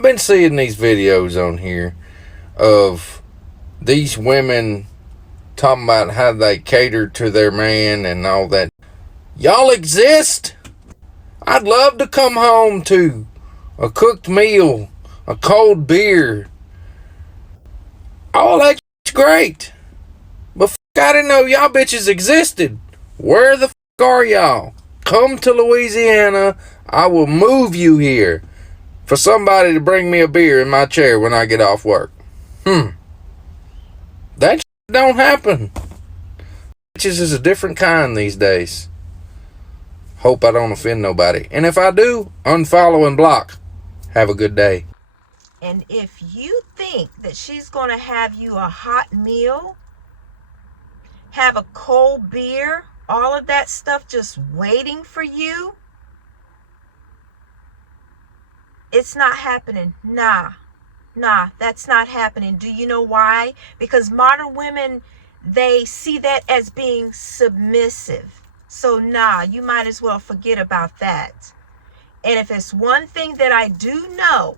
I've been seeing these videos on here of these women talking about how they cater to their man and all that. Y'all exist? I'd love to come home to a cooked meal, a cold beer. All that's great. But I didn't know y'all bitches existed. Where the are y'all? Come to Louisiana. I will move you here for somebody to bring me a beer in my chair when I get off work. That don't happen. Bitches is a different kind these days. Hope I don't offend nobody. And if I do, unfollow and block. Have a good day. And if you think that she's going to have you a hot meal, have a cold beer, all of that stuff just waiting for you, it's not happening. Nah, that's not happening. Do you know why? Because modern women, they see that as being submissive. So you might as well forget about that. And if it's one thing that I do know,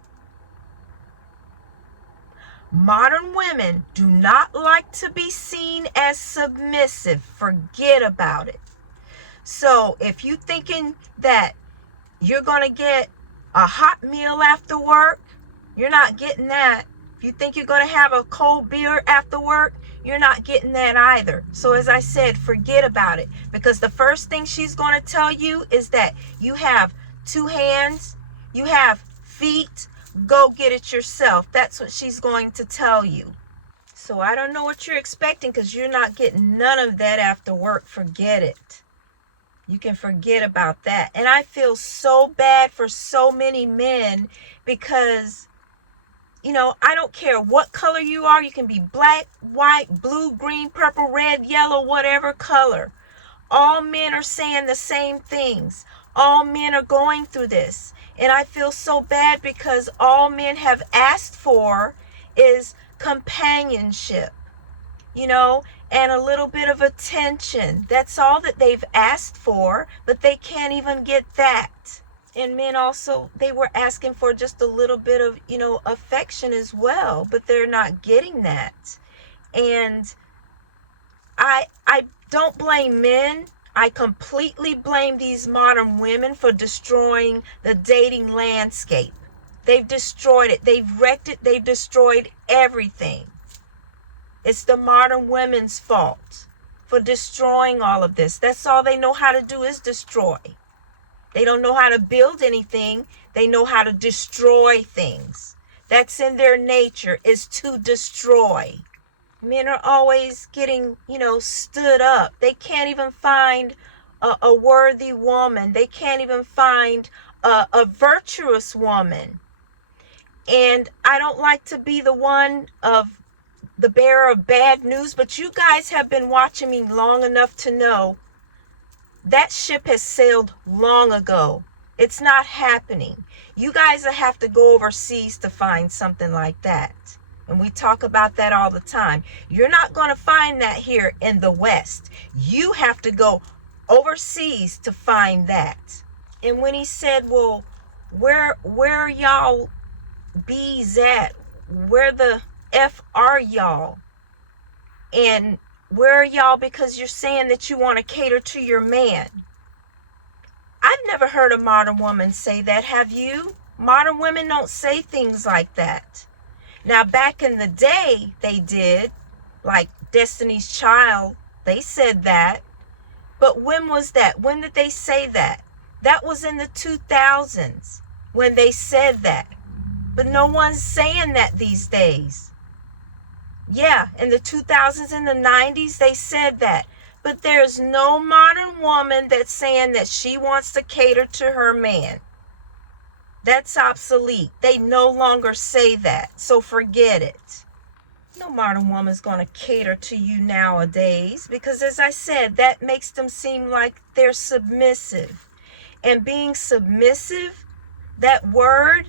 modern women do not like to be seen as submissive. Forget about it. So if you're thinking that you're going to get a hot meal after work, you're not getting that. If you think you're going to have a cold beer after work, you're not getting that either. So as I said, forget about it. Because the first thing she's going to tell you is that you have 2 hands, you have feet, go get it yourself. That's what she's going to tell you. So I don't know what you're expecting, because you're not getting none of that after work. Forget it. You can forget about that. And I feel so bad for so many men because, I don't care what color you are. You can be black, white, blue, green, purple, red, yellow, whatever color. All men are saying the same things. All men are going through this. And I feel so bad because all men have asked for is companionship, and a little bit of attention. That's all that they've asked for, but they can't even get that. And men also, they were asking for just a little bit of, affection as well, but they're not getting that. And I don't blame men. I completely blame these modern women for destroying the dating landscape. They've destroyed it. They've wrecked it. They've destroyed everything. It's the modern women's fault for destroying all of this. That's all they know how to do is destroy. They don't know how to build anything. They know how to destroy things. That's in their nature, is to destroy. Men are always getting, stood up. They can't even find a worthy woman. They can't even find a virtuous woman. And I don't like to be the one of the bearer of bad news, but you guys have been watching me long enough to know that ship has sailed long ago. It's not happening. You guys have to go overseas to find something like that. And we talk about that all the time. You're not going to find that here in the West. You have to go overseas to find that. And when he said, well, where are y'all bees at? Where the F are y'all? And where are y'all because you're saying that you want to cater to your man? I've never heard a modern woman say that. Have you? Modern women don't say things like that. Now, back in the day, they did. Like Destiny's Child, they said that. But when was that? When did they say that? That was in the 2000s when they said that. But no one's saying that these days. Yeah, in the 2000s and the 90s, they said that. But there's no modern woman that's saying that she wants to cater to her man. That's obsolete. They no longer say that. So forget it. No modern woman's going to cater to you nowadays because, as I said, that makes them seem like they're submissive. And being submissive, that word,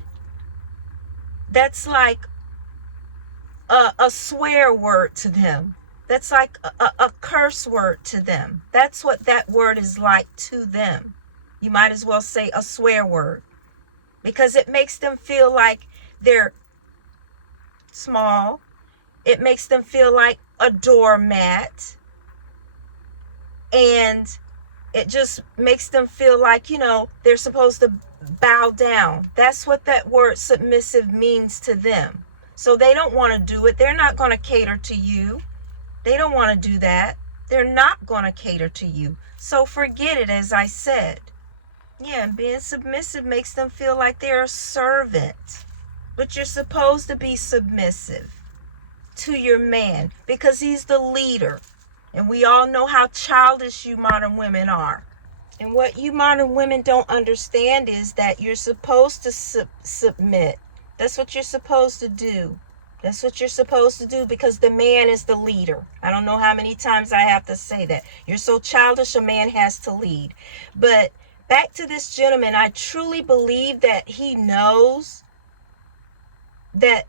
that's like a swear word to them. That's like a curse word to them. That's what that word is like to them. You might as well say a swear word, because it makes them feel like they're small. It makes them feel like a doormat. And it just makes them feel like, they're supposed to bow down. That's what that word submissive means to them. So they don't want to do it. They're not going to cater to you. They don't want to do that. They're not going to cater to you. So forget it, as I said. Yeah, and being submissive makes them feel like they're a servant. But you're supposed to be submissive to your man because he's the leader. And we all know how childish you modern women are. And what you modern women don't understand is that you're supposed to submit. That's what you're supposed to do. That's what you're supposed to do because the man is the leader. I don't know how many times I have to say that. You're so childish, a man has to lead. But back to this gentleman, I truly believe that he knows that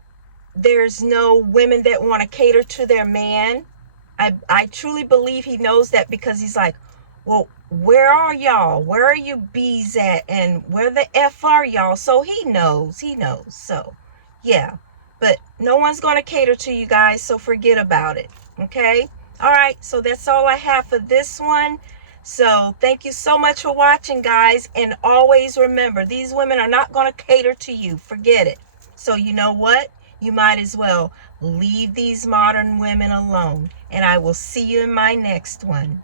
there's no women that want to cater to their man. I truly believe he knows that because he's like, well, where are y'all? Where are you bees at? And where the F are y'all? So he knows. So, yeah. But no one's going to cater to you guys, so forget about it. Okay? All right, so that's all I have for this one. So thank you so much for watching, guys. And always remember, these women are not going to cater to you. Forget it. So you know what? You might as well leave these modern women alone. And I will see you in my next one.